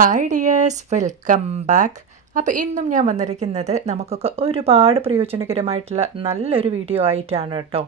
Hi dears, welcome back. അപ്പോൾ ഇന്നും ഞാൻ വന്നിരിക്കുന്നത് നമുക്കൊക്കെ ഒരുപാട് പ്രയോജനകരമായിട്ടുള്ള നല്ലൊരു വീഡിയോ ആയിട്ടാണ് കേട്ടോ.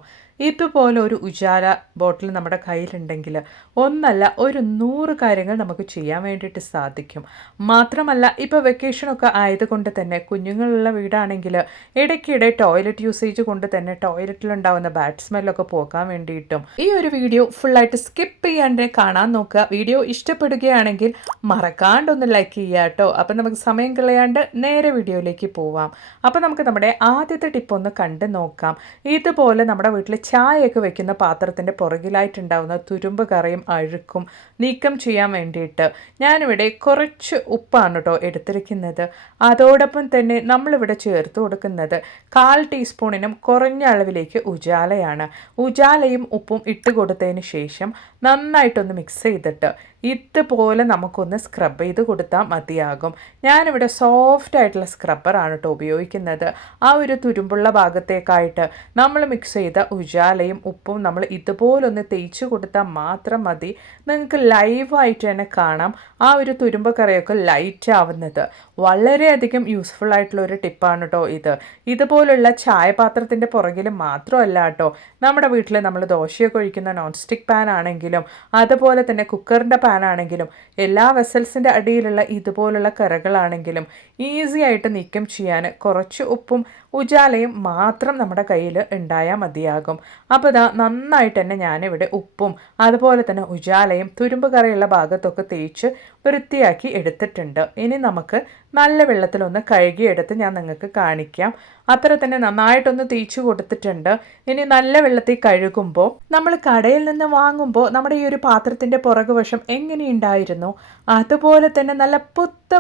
ഇതുപോലെ ഒരു ഉജാല ബോട്ടിൽ നമ്മുടെ കയ്യിലുണ്ടെങ്കിൽ ഒന്നല്ല ഒരു 100 കാര്യങ്ങൾ നമുക്ക് ചെയ്യാൻ വേണ്ടിയിട്ട് സാധിക്കും. മാത്രമല്ല ഇപ്പോൾ വെക്കേഷനൊക്കെ ആയതുകൊണ്ട് തന്നെ കുഞ്ഞുങ്ങളുള്ള വീടാണെങ്കിൽ ഇടയ്ക്കിടെ ടോയ്ലറ്റ് യൂസേജ് കൊണ്ട് തന്നെ ടോയ്ലറ്റിലുണ്ടാവുന്ന ബാഡ് സ്മെല്ലൊക്കെ പോകാൻ വേണ്ടിയിട്ടും ഈ ഒരു വീഡിയോ ഫുള്ളായിട്ട് സ്കിപ്പ് ചെയ്യാണ്ട് കാണാൻ നോക്കുക. വീഡിയോ ഇഷ്ടപ്പെടുകയാണെങ്കിൽ മറക്കാണ്ടൊന്ന് ലൈക്ക് ചെയ്യുക കേട്ടോ. അപ്പം നമുക്ക് സമയം കളയാണ്ട് നേരെ വീഡിയോയിലേക്ക് പോവാം. അപ്പം നമുക്ക് നമ്മുടെ ആദ്യത്തെ ടിപ്പ് ഒന്ന് കണ്ട് നോക്കാം. ഇതുപോലെ നമ്മുടെ വീട്ടിൽ ചായയൊക്കെ വെക്കുന്ന പാത്രത്തിൻ്റെ പുറകിലായിട്ടുണ്ടാവുന്ന തുരുമ്പ് കറയും അഴുക്കും നീക്കം ചെയ്യാൻ വേണ്ടിയിട്ട് ഞാനിവിടെ കുറച്ച് ഉപ്പാണ് കേട്ടോ എടുത്തിരിക്കുന്നത്. അതോടൊപ്പം തന്നെ നമ്മളിവിടെ ചേർത്ത് കൊടുക്കുന്നത് 1/4 ടീസ്പൂണിനും കുറഞ്ഞ അളവിലേക്ക് ഉജാലയാണ്. ഉജാലയും ഉപ്പും ഇട്ട് കൊടുത്തതിന് ശേഷം നന്നായിട്ടൊന്ന് മിക്സ് ചെയ്തിട്ട് ഇതുപോലെ നമുക്കൊന്ന് സ്ക്രബ് ചെയ്ത് കൊടുത്താൽ മതിയാകും. ഞാനിവിടെ സോഫ്റ്റ് ആയിട്ടുള്ള സ്ക്രബ്ബറാണ് കേട്ടോ ഉപയോഗിക്കുന്നത്. ആ ഒരു തുരുമ്പുള്ള ഭാഗത്തേക്കായിട്ട് നമ്മൾ മിക്സ് ചെയ്ത ഉജാലയും ഉപ്പും നമ്മൾ ഇതുപോലൊന്ന് തേച്ച് കൊടുത്താൽ മാത്രം മതി. നിങ്ങൾക്ക് ലൈവായിട്ട് തന്നെ കാണാം ആ ഒരു തുരുമ്പ് കറയൊക്കെ ലൈറ്റ് ആവുന്നത്. വളരെയധികം യൂസ്ഫുൾ ആയിട്ടുള്ള ഒരു ടിപ്പാണ് കേട്ടോ ഇത്. ഇതുപോലുള്ള ചായപാത്രത്തിൻ്റെ പുറകിൽ മാത്രമല്ല കേട്ടോ, നമ്മുടെ വീട്ടിൽ നമ്മൾ ദോശയൊക്കെ ഒഴിക്കുന്ന നോൺ സ്റ്റിക്ക് പാൻ ആണെങ്കിലും അതുപോലെ തന്നെ കുക്കറിൻ്റെ പാൻ ആണെങ്കിലും എല്ലാ വെസൽസിൻ്റെ അടിയിലുള്ള ഇതുപോലുള്ള കറകളാണെങ്കിലും ഈസി ആയിട്ട് നീക്കം ചെയ്യാൻ കുറച്ച് ഉപ്പും ഉജാലയും മാത്രം നമ്മുടെ കയ്യിൽ ഉണ്ടായാൽ മതിയാകും. അപ്പോൾ ഇതാ നന്നായിട്ട് തന്നെ ഞാനിവിടെ ഉപ്പും അതുപോലെ തന്നെ ഉജാലയും തുരുമ്പ് കറയുള്ള ഭാഗത്തൊക്കെ തേച്ച് വൃത്തിയാക്കി എടുത്തിട്ടുണ്ട്. ഇനി നമുക്ക് നല്ല വെള്ളത്തിലൊന്ന് കഴുകിയെടുത്ത് ഞാൻ നിങ്ങൾക്ക് കാണിക്കാം. അത്ര തന്നെ നന്നായിട്ടൊന്ന് തേച്ച് കൊടുത്തിട്ടുണ്ട്. ഇനി നല്ല വെള്ളത്തിൽ കഴുകുമ്പോൾ നമ്മൾ കടയിൽ നിന്ന് വാങ്ങുമ്പോൾ നമ്മുടെ ഈ ഒരു പാത്രത്തിൻ്റെ പുറകുവശം എങ്ങനെയുണ്ടായിരുന്നു അതുപോലെ തന്നെ നല്ല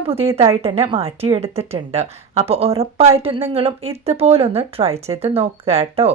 പുതിയതായിട്ട് തന്നെ മാറ്റിയെടുത്തിട്ടുണ്ട്. അപ്പോൾ ഉറപ്പായിട്ടും നിങ്ങളും ഇതുപോലൊന്ന് ട്രൈ ചെയ്ത് നോക്കുക കേട്ടോ.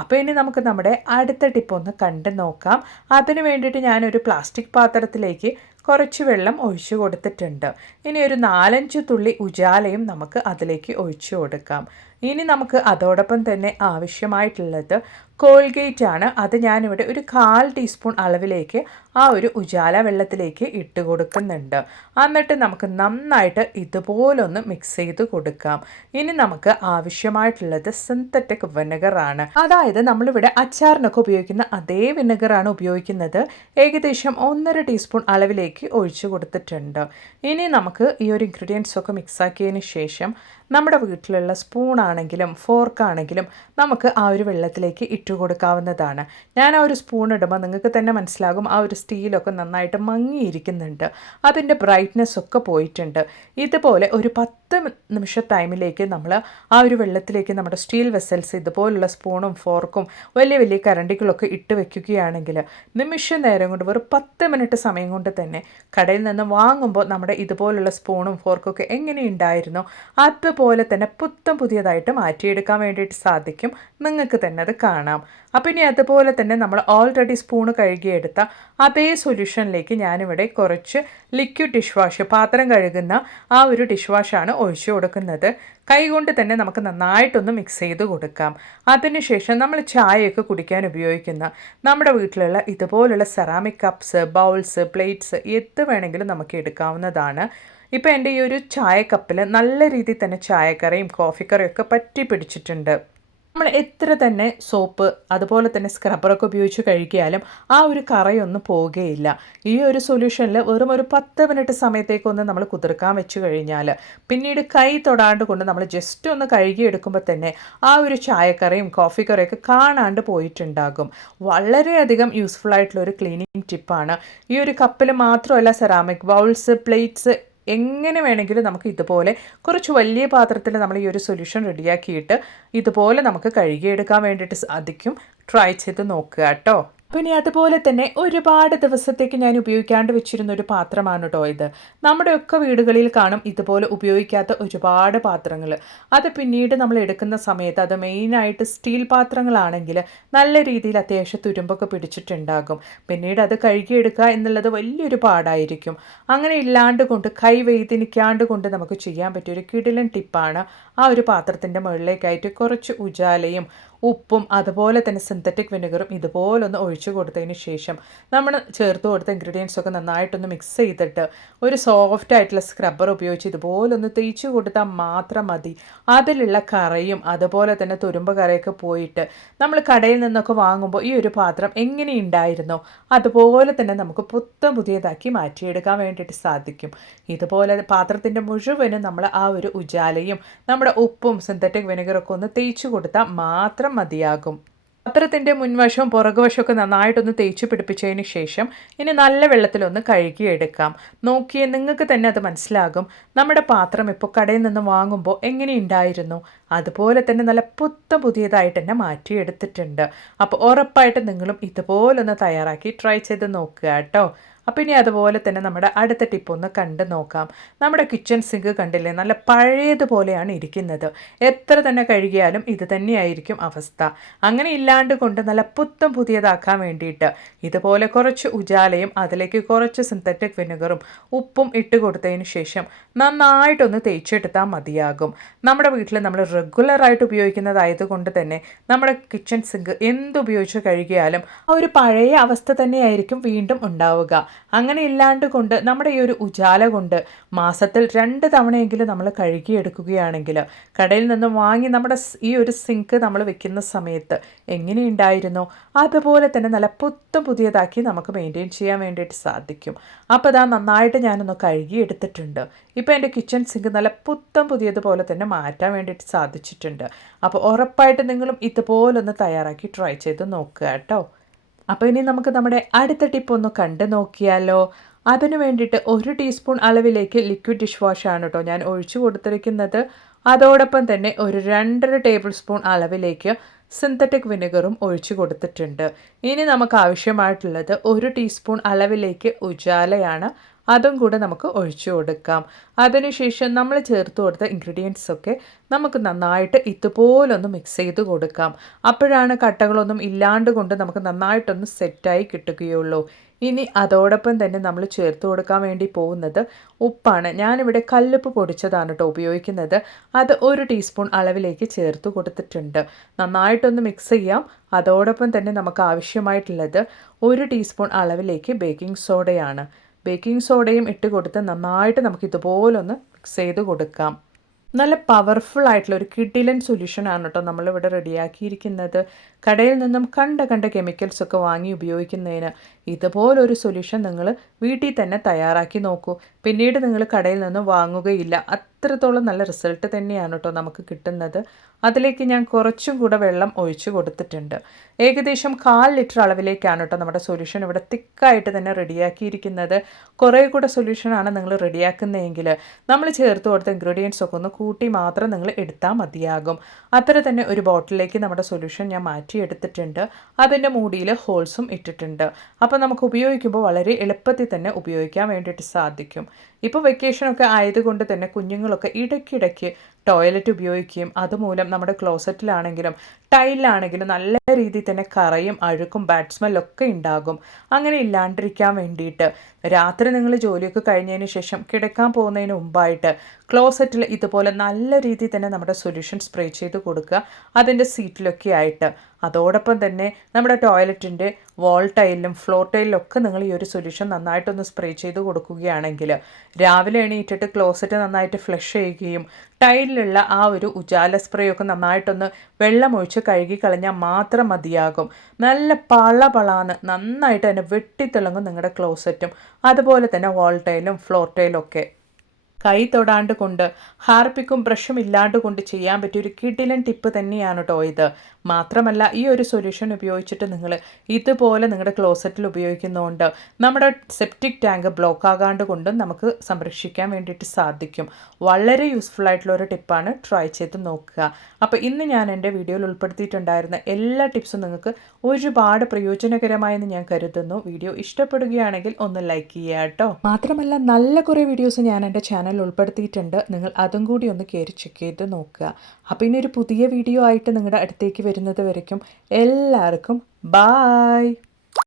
അപ്പോൾ ഇനി നമുക്ക് നമ്മുടെ അടുത്ത ടിപ്പ് ഒന്ന് കണ്ട് നോക്കാം. അതിന് വേണ്ടിയിട്ട് ഞാനൊരു പ്ലാസ്റ്റിക് പാത്രത്തിലേക്ക് കുറച്ച് വെള്ളം ഒഴിച്ചു കൊടുത്തിട്ടുണ്ട്. ഇനി ഒരു 4-5 തുള്ളി ഉജാലയും നമുക്ക് അതിലേക്ക് ഒഴിച്ചു കൊടുക്കാം. ഇനി നമുക്ക് അതോടൊപ്പം തന്നെ ആവശ്യമായിട്ടുള്ളത് കോൾഗേറ്റ് ആണ്. അത് ഞാനിവിടെ ഒരു 1/4 ടീസ്പൂൺ അളവിലേക്ക് ആ ഒരു ഉജാല വെള്ളത്തിലേക്ക് ഇട്ട് കൊടുക്കുന്നുണ്ട്. എന്നിട്ട് നമുക്ക് നന്നായിട്ട് ഇതുപോലൊന്ന് മിക്സ് ചെയ്ത് കൊടുക്കാം. ഇനി നമുക്ക് ആവശ്യമായിട്ടുള്ളത് സിന്തറ്റിക് വിനെഗറാണ്. അതായത് നമ്മളിവിടെ അച്ചാറിനൊക്കെ ഉപയോഗിക്കുന്ന അതേ വിനെഗറാണ് ഉപയോഗിക്കുന്നത്. ഏകദേശം 1.5 ടീസ്പൂൺ അളവിലേക്ക് ഒഴിച്ചു കൊടുത്തിട്ടുണ്ട്. ഇനി നമുക്ക് ഈ ഒരു ഇൻഗ്രീഡിയൻസ് ഒക്കെ മിക്സാക്കിയതിന് ശേഷം നമ്മുടെ വീട്ടിലുള്ള സ്പൂണാണെങ്കിലും ഫോർക്കാണെങ്കിലും നമുക്ക് ആ ഒരു വെള്ളത്തിലേക്ക് ഇട്ട് കൊടുക്കാവുന്നതാണ്. ഞാൻ ആ ഒരു സ്പൂൺ ഇടുമ്പോൾ നിങ്ങൾക്ക് തന്നെ മനസ്സിലാകും ആ ഒരു സ്റ്റീലൊക്കെ നന്നായിട്ട് മങ്ങിയിരിക്കുന്നുണ്ട്. അതിൻ്റെ ബ്രൈറ്റ്നെസ് ഒക്കെ പോയിട്ടുണ്ട്. ഇതുപോലെ ഒരു 10 നിമിഷ ടൈമിലേക്ക് നമ്മൾ ആ ഒരു വെള്ളത്തിലേക്ക് നമ്മുടെ സ്റ്റീൽ വെസൽസ് ഇതുപോലുള്ള സ്പൂണും ഫോർക്കും വലിയ വലിയ കരണ്ടികളൊക്കെ ഇട്ട് വെക്കുകയാണെങ്കിൽ നിമിഷ നേരം കൊണ്ട് വെറും 10 മിനിറ്റ് സമയം കൊണ്ട് തന്നെ കടയിൽ നിന്ന് വാങ്ങുമ്പോൾ നമ്മുടെ ഇതുപോലുള്ള സ്പൂണും ഫോർക്കൊക്കെ എങ്ങനെയുണ്ടായിരുന്നോ അതുപോലെ തന്നെ പുതിയതായിട്ട് മാറ്റിയെടുക്കാൻ വേണ്ടിയിട്ട് സാധിക്കും. നിങ്ങൾക്ക് തന്നെ അത് കാണാം. അപ്പം ഇനി അതുപോലെ തന്നെ നമ്മൾ ഓൾറെഡി സ്പൂണ് കഴുകിയെടുത്ത അതേ സൊല്യൂഷനിലേക്ക് ഞാനിവിടെ കുറച്ച് ലിക്വിഡ് ഡിഷ് വാഷ്, പാത്രം കഴുകുന്ന ആ ഒരു ഡിഷ് വാഷാണ് ഒഴിച്ചു കൊടുക്കുന്നത്. കൈകൊണ്ട് തന്നെ നമുക്ക് നന്നായിട്ടൊന്ന് മിക്സ് ചെയ്ത് കൊടുക്കാം. അതിനുശേഷം നമ്മൾ ചായയൊക്കെ കുടിക്കാൻ ഉപയോഗിക്കുന്ന നമ്മുടെ വീട്ടിലുള്ള ഇതുപോലുള്ള സെറാമിക് കപ്സ്, ബൗൾസ്, പ്ലേറ്റ്സ് എന്ത് വേണമെങ്കിലും നമുക്ക് എടുക്കാവുന്നതാണ്. ഇപ്പോൾ എൻ്റെ ഈ ഒരു ചായ കപ്പിൽ നല്ല രീതിയിൽ തന്നെ ചായക്കറയും കോഫിക്കറയും ഒക്കെ പറ്റി പിടിച്ചിട്ടുണ്ട്. നമ്മൾ എത്ര തന്നെ സോപ്പ് അതുപോലെ തന്നെ സ്ക്രബ്ബറൊക്കെ ഉപയോഗിച്ച് കഴിക്കിയാലും ആ ഒരു കറയൊന്നും പോവുകയില്ല. ഈ ഒരു സൊല്യൂഷനിൽ വെറും ഒരു 10 മിനിറ്റ് സമയത്തേക്കൊന്ന് നമ്മൾ കുതിർക്കാൻ വെച്ച് കഴിഞ്ഞാൽ പിന്നീട് കൈ തൊടാണ്ട് കൊണ്ട് നമ്മൾ ജസ്റ്റ് ഒന്ന് കഴുകിയെടുക്കുമ്പോൾ തന്നെ ആ ഒരു ചായക്കറയും കോഫിക്കറയൊക്കെ കാണാണ്ട് പോയിട്ടുണ്ടാകും. വളരെയധികം യൂസ്ഫുൾ ആയിട്ടുള്ള ഒരു ക്ലീനിങ് ടിപ്പാണ്. ഈ ഒരു കപ്പിൽ മാത്രമല്ല, സെറാമിക് ബൗൾസ്, പ്ലേറ്റ്സ് എങ്ങനെ വേണമെങ്കിലും നമുക്ക് ഇതുപോലെ കുറച്ച് വലിയ പാത്രത്തിൽ നമ്മൾ ഈ ഒരു സൊല്യൂഷൻ റെഡിയാക്കിയിട്ട് ഇതുപോലെ നമുക്ക് കഴുകിയെടുക്കാൻ വേണ്ടിയിട്ട് സാധിക്കും. ട്രൈ ചെയ്ത് നോക്കുക കേട്ടോ. പിന്നെ അതുപോലെ തന്നെ ഒരുപാട് ദിവസത്തേക്ക് ഞാൻ ഉപയോഗിക്കാണ്ട് വെച്ചിരുന്ന ഒരു പാത്രമാണ് കേട്ടോ ഇത്. നമ്മുടെയൊക്കെ വീടുകളിൽ കാണും ഇതുപോലെ ഉപയോഗിക്കാത്ത ഒരുപാട് പാത്രങ്ങൾ. അത് പിന്നീട് നമ്മൾ എടുക്കുന്ന സമയത്ത് അത് മെയിനായിട്ട് സ്റ്റീൽ പാത്രങ്ങളാണെങ്കിൽ നല്ല രീതിയിൽ അത്യാവശ്യം തുരുമ്പൊക്കെ പിടിച്ചിട്ടുണ്ടാകും. പിന്നീട് അത് കഴുകിയെടുക്കുക എന്നുള്ളത് വലിയൊരു പാടായിരിക്കും. അങ്ങനെ ഇല്ലാണ്ട് കൊണ്ട് കൈ വേദനിക്കാണ്ട് കൊണ്ട് നമുക്ക് ചെയ്യാൻ പറ്റിയൊരു കിടിലൻ ടിപ്പാണ് ആ ഒരു പാത്രത്തിൻ്റെ മുകളിലേക്കായിട്ട് കുറച്ച് ഉജാലയും ഉപ്പും അതുപോലെ തന്നെ സിന്തറ്റിക് വിനെഗറും ഇതുപോലൊന്ന് ഒഴിച്ചു കൊടുത്തതിന് ശേഷം നമ്മൾ ചേർത്ത് കൊടുത്ത ഇൻഗ്രീഡിയൻസ് ഒക്കെ നന്നായിട്ടൊന്ന് മിക്സ് ചെയ്തിട്ട് ഒരു സോഫ്റ്റ് ആയിട്ടുള്ള സ്ക്രബ്ബർ ഉപയോഗിച്ച് ഇതുപോലൊന്ന് തേച്ച് കൊടുത്താൽ മാത്രം മതി. അതിലുള്ള കറയും അതുപോലെ തന്നെ തുരുമ്പ് കറയൊക്കെ പോയിട്ട് നമ്മൾ കടയിൽ നിന്നൊക്കെ വാങ്ങുമ്പോൾ ഈ ഒരു പാത്രം എങ്ങനെയുണ്ടായിരുന്നോ അതുപോലെ തന്നെ നമുക്ക് പുതിയതാക്കി മാറ്റിയെടുക്കാൻ വേണ്ടിയിട്ട് സാധിക്കും. ഇതുപോലെ പാത്രത്തിൻ്റെ മുഴുവനും നമ്മൾ ആ ഒരു ഉജാലയും നമ്മുടെ ഉപ്പും സിന്തറ്റിക് വിനെഗറൊക്കെ ഒന്ന് തേച്ച് കൊടുത്താൽ മാത്രം മതിയാകും. പാത്രത്തിൻ്റെ മുൻവശവും പുറകുവശമൊക്കെ നന്നായിട്ടൊന്ന് തേച്ച് പിടിപ്പിച്ചതിന് ശേഷം ഇനി നല്ല വെള്ളത്തിലൊന്ന് കഴുകിയെടുക്കാം. നോക്കിയേ നിങ്ങൾക്ക് തന്നെ അത് മനസ്സിലാകും നമ്മുടെ പാത്രം ഇപ്പോൾ കടയിൽ നിന്ന് വാങ്ങുമ്പോൾ എങ്ങനെയുണ്ടായിരുന്നു അതുപോലെ തന്നെ നല്ല പുതിയതായിട്ട് തന്നെ മാറ്റിയെടുത്തിട്ടുണ്ട്. അപ്പോൾ ഉറപ്പായിട്ട് നിങ്ങളും ഇതുപോലൊന്ന് തയ്യാറാക്കി ട്രൈ ചെയ്ത് നോക്കുക കേട്ടോ. അപ്പോൾ ഇനി അതുപോലെ തന്നെ നമ്മുടെ അടുത്ത ടിപ്പ് ഒന്ന് കണ്ട് നോക്കാം. നമ്മുടെ കിച്ചൺ സിങ്ക് കണ്ടില്ലേ, നല്ല പഴയതുപോലെയാണ് ഇരിക്കുന്നത്. എത്ര തന്നെ കഴുകിയാലും ഇത് തന്നെയായിരിക്കും അവസ്ഥ. അങ്ങനെ ഇല്ലാണ്ട് കൊണ്ട് നല്ല പുതിയതാക്കാൻ വേണ്ടിയിട്ട് ഇതുപോലെ കുറച്ച് ഉജാലയും അതിലേക്ക് കുറച്ച് സിന്തറ്റിക് വിനെഗറും ഉപ്പും ഇട്ട് കൊടുത്തതിന് ശേഷം നന്നായിട്ടൊന്ന് തേച്ചെടുത്താൽ മതിയാകും. നമ്മുടെ വീട്ടിൽ നമ്മൾ റെഗുലറായിട്ട് ഉപയോഗിക്കുന്നതായതുകൊണ്ട് തന്നെ നമ്മുടെ കിച്ചൺ സിങ്ക് എന്തുപയോഗിച്ച് കഴുകിയാലും ആ ഒരു പഴയ അവസ്ഥ തന്നെയായിരിക്കും വീണ്ടും ഉണ്ടാവുക. അങ്ങനെ ഇല്ലാണ്ട് കൊണ്ട് നമ്മുടെ ഈ ഒരു ഉജാല കൊണ്ട് മാസത്തിൽ 2 തവണയെങ്കിലും നമ്മൾ കഴുകിയെടുക്കുകയാണെങ്കിൽ കടയിൽ നിന്ന് വാങ്ങി നമ്മുടെ ഈ ഒരു സിങ്ക് നമ്മൾ വെക്കുന്ന സമയത്ത് എങ്ങനെയുണ്ടായിരുന്നോ അതുപോലെ തന്നെ നല്ല പുതിയതാക്കി നമുക്ക് മെയിൻറ്റെയിൻ ചെയ്യാൻ വേണ്ടിയിട്ട് സാധിക്കും. അപ്പോൾ ഇതാ നന്നായിട്ട് ഞാനൊന്ന് കഴുകിയെടുത്തിട്ടുണ്ട്. ഇപ്പോൾ എൻ്റെ കിച്ചൺ സിങ്ക് നല്ല പുതിയതുപോലെ തന്നെ മാറ്റാൻ വേണ്ടിയിട്ട് സാധിച്ചിട്ടുണ്ട്. അപ്പോൾ ഉറപ്പായിട്ട് നിങ്ങളും ഇതുപോലൊന്ന് തയ്യാറാക്കി ട്രൈ ചെയ്ത് നോക്കുക കേട്ടോ. അപ്പോൾ ഇനി നമുക്ക് നമ്മുടെ അടുത്ത ടിപ്പ് ഒന്ന് കണ്ടു നോക്കിയാലോ. അതിനു വേണ്ടിയിട്ട് 1 ടീസ്പൂൺ അളവിലേക്ക് ലിക്വിഡ് ഡിഷ് വാഷാണ് കേട്ടോ ഞാൻ ഒഴിച്ചു കൊടുത്തിരിക്കുന്നത്. അതോടൊപ്പം തന്നെ ഒരു 2.5 ടേബിൾ സ്പൂൺ അളവിലേക്ക് സിന്തറ്റിക് വിനെഗറും ഒഴിച്ചു കൊടുത്തിട്ടുണ്ട്. ഇനി നമുക്ക് ആവശ്യമായിട്ടുള്ളത് 1 ടീസ്പൂൺ അളവിലേക്ക് ഉജാലയാണ്. അതും കൂടെ നമുക്ക് ഒഴിച്ചു കൊടുക്കാം. അതിനുശേഷം നമ്മൾ ചേർത്ത് കൊടുത്ത ഇൻഗ്രീഡിയൻസ് ഒക്കെ നമുക്ക് നന്നായിട്ട് ഇതുപോലൊന്ന് മിക്സ് ചെയ്ത് കൊടുക്കാം. അപ്പോഴാണ് കട്ടകളൊന്നും ഇല്ലാണ്ട് കൊണ്ട് നമുക്ക് നന്നായിട്ടൊന്ന് സെറ്റായി കിട്ടുകയുള്ളൂ. ഇനി അതോടൊപ്പം തന്നെ നമ്മൾ ചേർത്ത് കൊടുക്കാൻ വേണ്ടി പോകുന്നത് ഉപ്പാണ്. ഞാനിവിടെ കല്ലുപ്പ് പൊടിച്ചതാണ് കേട്ടോ ഉപയോഗിക്കുന്നത്. അത് 1 ടീസ്പൂൺ അളവിലേക്ക് ചേർത്ത് കൊടുത്തിട്ടുണ്ട്. നന്നായിട്ടൊന്ന് മിക്സ് ചെയ്യാം. അതോടൊപ്പം തന്നെ നമുക്ക് ആവശ്യമായിട്ടുള്ളത് 1 ടീസ്പൂൺ അളവിലേക്ക് ബേക്കിംഗ് സോഡയാണ്. ബേക്കിംഗ് സോഡയും ഇട്ട് കൊടുത്ത് നന്നായിട്ട് നമുക്ക് ഇതുപോലൊന്ന് മിക്സ് ചെയ്ത് കൊടുക്കാം. നല്ല പവർഫുൾ ആയിട്ടുള്ള ഒരു കിഡിലൻ സൊല്യൂഷനാണ് കേട്ടോ നമ്മളിവിടെ റെഡിയാക്കിയിരിക്കുന്നത്. കടയിൽ നിന്നും കണ്ട കെമിക്കൽസൊക്കെ വാങ്ങി ഉപയോഗിക്കുന്നതിന് ഇതുപോലൊരു സൊല്യൂഷൻ നിങ്ങൾ വീട്ടിൽ തന്നെ തയ്യാറാക്കി നോക്കൂ. പിന്നീട് നിങ്ങൾ കടയിൽ നിന്ന് വാങ്ങുകയില്ല. അത്രത്തോളം നല്ല റിസൾട്ട് തന്നെയാണ് കേട്ടോ നമുക്ക് കിട്ടുന്നത്. അതിലേക്ക് ഞാൻ കുറച്ചും കൂടെ വെള്ളം ഒഴിച്ചു കൊടുത്തിട്ടുണ്ട്. ഏകദേശം 1/4 ലിറ്റർ അളവിലേക്കാണ് കേട്ടോ നമ്മുടെ സൊല്യൂഷൻ ഇവിടെ തിക്കായിട്ട് തന്നെ റെഡിയാക്കിയിരിക്കുന്നത്. കുറേ കൂടെ സൊല്യൂഷനാണ് നിങ്ങൾ റെഡിയാക്കുന്നതെങ്കിൽ നമ്മൾ ചേർത്ത് കൊടുത്ത ഇൻഗ്രീഡിയൻസ് ഒക്കെ ഒന്ന് കൂട്ടി മാത്രം നിങ്ങൾ എടുത്താൽ മതിയാകും. അത്ര തന്നെ ഒരു ബോട്ടിലേക്ക് നമ്മുടെ സൊല്യൂഷൻ ഞാൻ മാറ്റിയെടുത്തിട്ടുണ്ട്. അതിൻ്റെ മൂടിയിൽ ഹോൾസും ഇട്ടിട്ടുണ്ട്. അപ്പോൾ നമുക്ക് ഉപയോഗിക്കുമ്പോൾ വളരെ എളുപ്പത്തിൽ തന്നെ ഉപയോഗിക്കാൻ വേണ്ടിയിട്ട് സാധിക്കും. ഇപ്പോൾ വെക്കേഷനൊക്കെ ആയതുകൊണ്ട് തന്നെ കുഞ്ഞുങ്ങളൊക്കെ ഇടയ്ക്കിടയ്ക്ക് ടോയ്ലറ്റ് ഉപയോഗിക്കുകയും അതുമൂലം നമ്മുടെ ക്ലോസറ്റിലാണെങ്കിലും ടൈലിലാണെങ്കിലും നല്ല രീതിയിൽ തന്നെ കറയും അഴുക്കും ബാഡ് സ്മെല്ലൊക്കെ ഉണ്ടാകും. അങ്ങനെ ഇല്ലാണ്ടിരിക്കാൻ വേണ്ടിയിട്ട് രാത്രി നിങ്ങൾ ജോലിയൊക്കെ കഴിഞ്ഞതിന് ശേഷം കിടക്കാൻ പോകുന്നതിന് മുമ്പായിട്ട് ക്ലോസറ്റിൽ ഇതുപോലെ നല്ല രീതിയിൽ തന്നെ നമ്മുടെ സൊല്യൂഷൻ സ്പ്രേ ചെയ്ത് കൊടുക്കുക, അതിൻ്റെ സീറ്റിലൊക്കെ ആയിട്ട്. അതോടൊപ്പം തന്നെ നമ്മുടെ ടോയ്ലറ്റിൻ്റെ വാൾ ടൈലിലും ഫ്ലോർ ടൈലിലൊക്കെ നിങ്ങൾ ഈ ഒരു സൊല്യൂഷൻ നന്നായിട്ടൊന്ന് സ്പ്രേ ചെയ്ത് കൊടുക്കുകയാണെങ്കിൽ രാവിലെ എണീറ്റിട്ട് ക്ലോസറ്റ് നന്നായിട്ട് ഫ്ലഷ് ചെയ്യുകയും ടൈലിലുള്ള ആ ഒരു ഉജാല സ്പ്രേ ഒക്കെ നന്നായിട്ടൊന്ന് വെള്ളമൊഴിച്ച് കഴുകി കളഞ്ഞാൽ മാത്രം മതിയാകും. നല്ല പളാന്ന് നന്നായിട്ട് തന്നെ വെട്ടിത്തിളങ്ങും നിങ്ങളുടെ ക്ലോസറ്റും അതുപോലെ തന്നെ വാൾ ടൈലും ഫ്ലോർ ടൈലും ഒക്കെ. കൈ തൊടാണ്ട് കൊണ്ട് ഹാർപ്പിക്കും ബ്രഷും ഇല്ലാണ്ട് കൊണ്ട് ചെയ്യാൻ പറ്റിയൊരു കിടിലൻ ടിപ്പ് തന്നെയാണ് കേട്ടോ ഇത്. മാത്രമല്ല ഈ ഒരു സൊല്യൂഷൻ ഉപയോഗിച്ചിട്ട് നിങ്ങൾ ഇതുപോലെ നിങ്ങളുടെ ക്ലോസറ്റിൽ ഉപയോഗിക്കുന്നതുകൊണ്ട് നമ്മുടെ സെപ്റ്റിക് ടാങ്ക് ബ്ലോക്ക് ആകാണ്ട് കൊണ്ടും നമുക്ക് സംരക്ഷിക്കാൻ വേണ്ടിയിട്ട് സാധിക്കും. വളരെ യൂസ്ഫുൾ ആയിട്ടുള്ള ഒരു ടിപ്പാണ്. ട്രൈ ചെയ്ത് നോക്കുക. അപ്പോൾ ഇന്ന് ഞാൻ എൻ്റെ വീഡിയോയിൽ ഉൾപ്പെടുത്തിയിട്ടുണ്ടായിരുന്ന എല്ലാ ടിപ്സും നിങ്ങൾക്ക് ഒരുപാട് പ്രയോജനകരമായെന്ന് ഞാൻ കരുതുന്നു. വീഡിയോ ഇഷ്ടപ്പെടുകയാണെങ്കിൽ ഒന്ന് ലൈക്ക് ചെയ്യുക കേട്ടോ. മാത്രമല്ല നല്ല കുറേ വീഡിയോസ് ഞാൻ എൻ്റെ ചാനൽ ഉൾപ്പെടുത്തിയിട്ടുണ്ട്. നിങ്ങൾ അതും കൂടി ഒന്ന് കയറി ചെക്ക് ചെയ്ത് നോക്കുക. അപ്പോൾ ഇനി ഒരു പുതിയ വീഡിയോ ആയിട്ട് നിങ്ങളുടെ അടുത്തേക്ക് വരുന്നത് വരയ്ക്കും എല്ലാവർക്കും ബായ്.